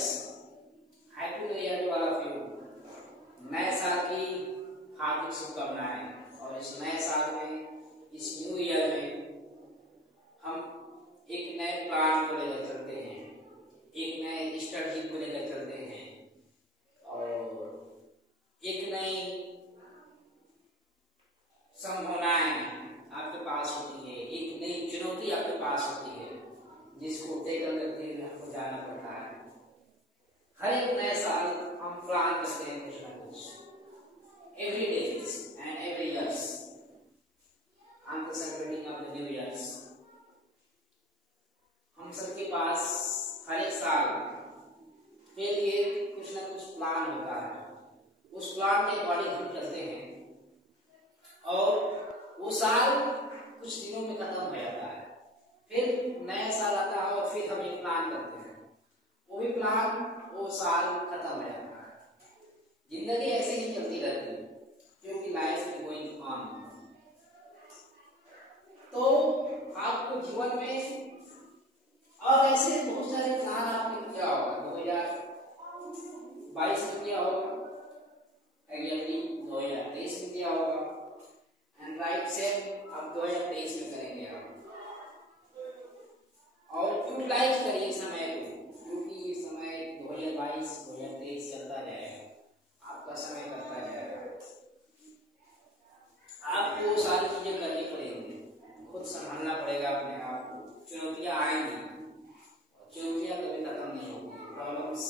Years, happy new year to all of you. नए साल की हार्दिक शुभकामनाएं। और इस नए साल में, इस न्यू ईयर में हम एक नए प्लान को लेकर चलते हैं, एक नए स्ट्रेटजी को लेकर चलते हैं और एक नई संभावनाएं आपके पास होती है, एक नई चुनौती आपके पास होती है जिसको तय करके आपको जाना पड़ता है। हर एक नए साल हम प्लान करते हैं कुछ ना कुछ, every days and every years I'm celebrating of the new years। हम सबके पास हर एक साल के लिए कुछ ना कुछ प्लान होता है। उस प्लान के अकॉर्डिंग हम चलते हैं और वो साल कुछ दिनों में खत्म हो जाता है। फिर नया साल आता है और फिर हम एक प्लान करते हैं, वो भी प्लान वो साल खत्म हो जाता है। जिंदगी ऐसे ही चलती रहती है क्योंकि लाइफ इज गोइंग ऑन। तो आपको जीवन में और ऐसे बहुत सारे प्लान आपने किया होगा, 2022 में किया होगा, 2023 में किया होगा, एंड राइट सेम अब 2023 में करेंगे आप। और यूटिलाइज करिए समय को, क्योंकि ये समय 2022 2023 चलता जाएगा, आपका समय करता जाएगा। आपको सारी चीजें करनी पड़ेंगी, खुद संभालना पड़ेगा अपने आप को। चुनौतियां आएंगी, चुनौतियां कभी खत्म नहीं होगी, प्रॉब्लम्स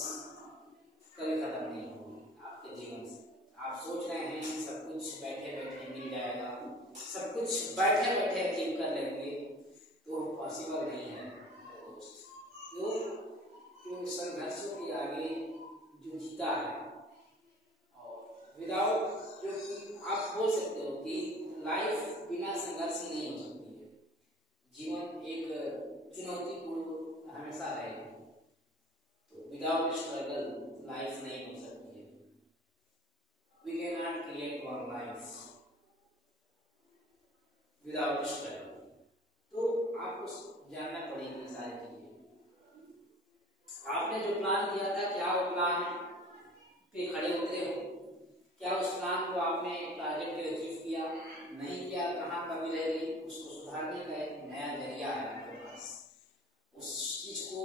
कभी खत्म नहीं होगी आपके जीवन से। आप सोच रहे हैं सब कुछ बैठे बैठे मिल जाएगा, सब कुछ बैठे बैठे अचीव कर लेंगे, तो पॉसिबल नहीं है। क्यों संघर्षों के आगे जो जीता है, और विदाउट, जो आप बोल सकते हो कि लाइफ बिना संघर्ष नहीं हो सकती है। जीवन एक चुनौतीपूर्ण हमेशा रहेगी, तो विदाउट स्ट्रगल लाइफ नहीं हो सकती है। We can not create one life without struggle. तो आपको जानना पड़ेगी सारी चीजें। आपने जो प्लान किया था, क्या वो प्लान पे खड़े उतरे हो? क्या उस प्लान को आपने टारगेट पे अचीव किया? नहीं किया, कहाँ कमी रह गई, उसको सुधारने का एक नया जरिया है आपके पास। उस चीज को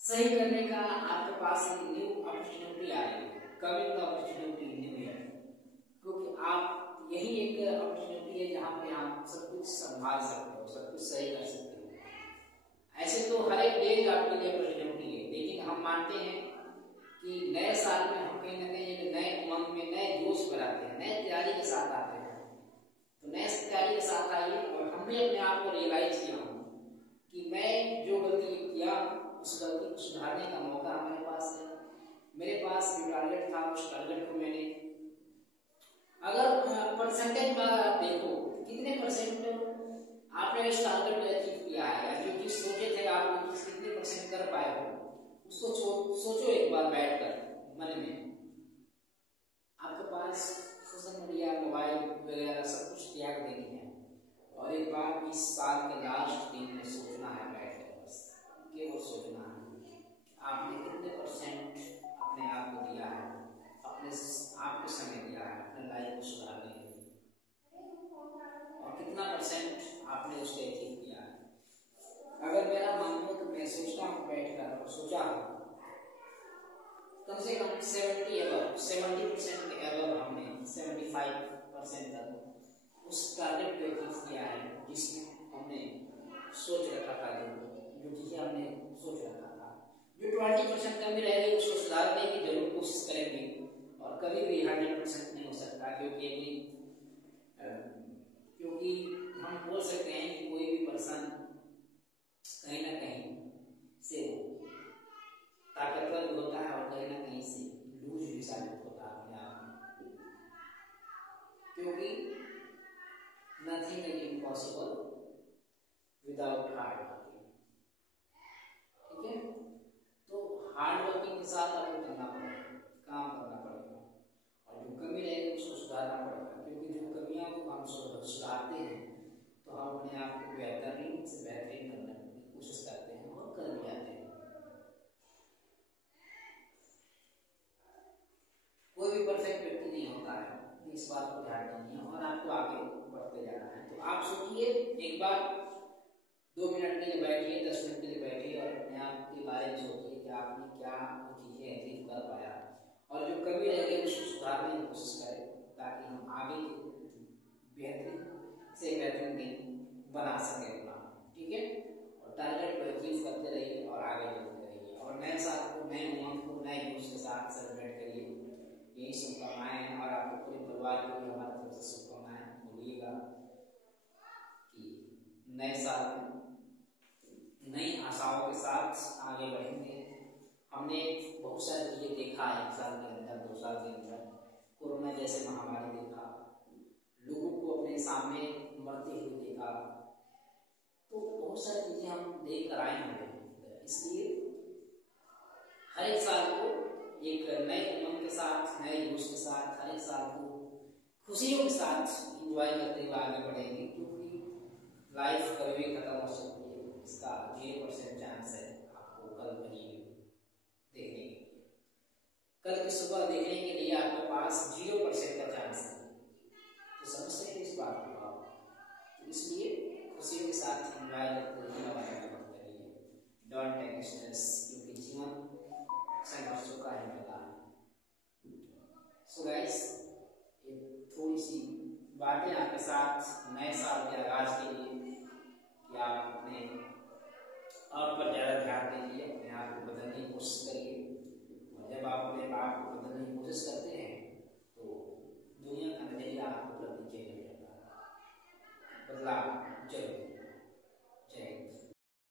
सही करने का आपके पास एक न्यू अपॉर्चुनिटी आएगी, कमिंग अपॉर्चुनिटी न्यू ईयर, क्योंकि आप यही एक अपॉर्चुनिटी है जहाँ पे आप सब कुछ संभाल सकते हो, सब कुछ सही कर सकते हो। ऐसे तो हर एक डेज आपके लिए अपॉर्चुनिटी है, लेकिन हम मानते हैं कि नए साल में हम कहीं ना कहीं एक नए उमंग में, नए जोश बनाते हैं, नए तैयारी के साथ आते हैं। तो नए तैयारी के साथ आइए। और हमने अपने आप को रियलाइज किया कि मैं जो गलती किया, उस गलती को सुधारने का मौका हमारे पास है। मेरे पास जो टारगेट था, उस टारगेट को मैंने, अगर परसेंटेज में आप देखो कितने परसेंट आपने इस टारगेट को अचीव किया है, या जो चीज सोचे थे आप कितने परसेंट कर पाए हो, उसको सोचो एक बार बैठकर मन में। आपके पास सोशल मीडिया, मोबाइल वगैरह सब कुछ त्याग देनी है, और एक बार इस साल के लास्ट दिन में सोचना है बैठकर, बस केवल सोचना है आपने कितने परसेंट अपने आप को दिया है, अपने आप को समय दिया है अपने लाइफ को सुधारने के लिए, और कितना परसेंट आपने उसको अचीव किया है। अगर मेरा मान लो तो मैं सोचता हूँ बैठकर, और सोचा कम से कम 70% के अबव हमने 75% तक उस टारगेट को अचीव किया है, जिसमें हमने सोच रखा था, जो चीजें हमने सोच रखा था। जो 20% कमी रह गई उसको सुधारने की जरूर कोशिश करेंगे, और कभी भी 100% नहीं हो सकता, क्योंकि हम बोल सकते हैं कि कोई भी पर्सन कहीं ना कहीं से ताकतवर होता है, और कहीं ना कहीं से लूज भी साबित होता है अपने आप में, क्योंकि nothing is impossible without hard working. ठीक है, तो हार्ड वर्किंग के साथ आपको करना पड़ेगा, काम करना पड़ेगा, और जो कमी रहेगी उसको सुधारना पड़ेगा, क्योंकि जो कमियां को हम सुधारते हैं तो हम अपने आप को बेहतरीन से बेहतरीन करने की कोशिश करते हैं, और कर भी जाते हैं। 2 मिनट के लिए बैठिए, 10 मिनट के लिए बैठिए और अपने आप के बारे में सोचिए कि आपने क्या चीज़ें अचीव कर पाया, और जो कमी रह गई उसको सुधारने की कोशिश करें ताकि हम आगे बेहतरीन से बेहतरीन दिन बना सकें अपना। ठीक है, और टारगेट को अचीव करते रहिए और आगे बढ़ते रहिए, और नए साल को, नए उमंग को, नए जोश के साथ सेलिब्रेट करिए। यही शुभकामनाएं हैं, और आपको पूरे परिवार को भी हमारी तरफ से शुभकामनाएं। बोलिएगा कि नए साल में नई आशाओं के साथ आगे बढ़ेंगे। हमने बहुत सारी चीज़ें देखा है 1 साल के अंदर, 2 साल के अंदर। कोरोना जैसे महामारी देखा, लोगों को अपने सामने मरते हुए देखा, तो बहुत सारी चीज़ें हम देख कर आए हैं। इसलिए हर एक साल को एक नए उमंग के साथ, नए जोश के साथ, हर एक साल को खुशियों के साथ इंजॉय करते हुए आगे बढ़ेंगे, क्योंकि लाइफ कभी भी खत्म हो सकती है। इसका 0% चांस है आपको कल कहीं देखने के लिए, कल की सुबह देखने के लिए आपके पास 0% का चांस है। तो समझते हैं इस बात को आप, तो इसलिए खुशियों के साथ एंजॉय करते रहिए, डोंट टेक स्ट्रेस, क्योंकि जीवन संघर्षों का ही मेला है। सो गाइस, ये थोड़ी सी बातें आपके साथ नए साल के आगाज के लिए, कि आप अपने आप पर ज़्यादा ध्यान दीजिए, अपने आप को बदलने की कोशिश करिए, और जब आप अपने आप को बदलने की कोशिश करते हैं तो दुनिया का नजरिया आपके प्रति चेंज हो जाता है, बदलाव जरूर। जय हिंद।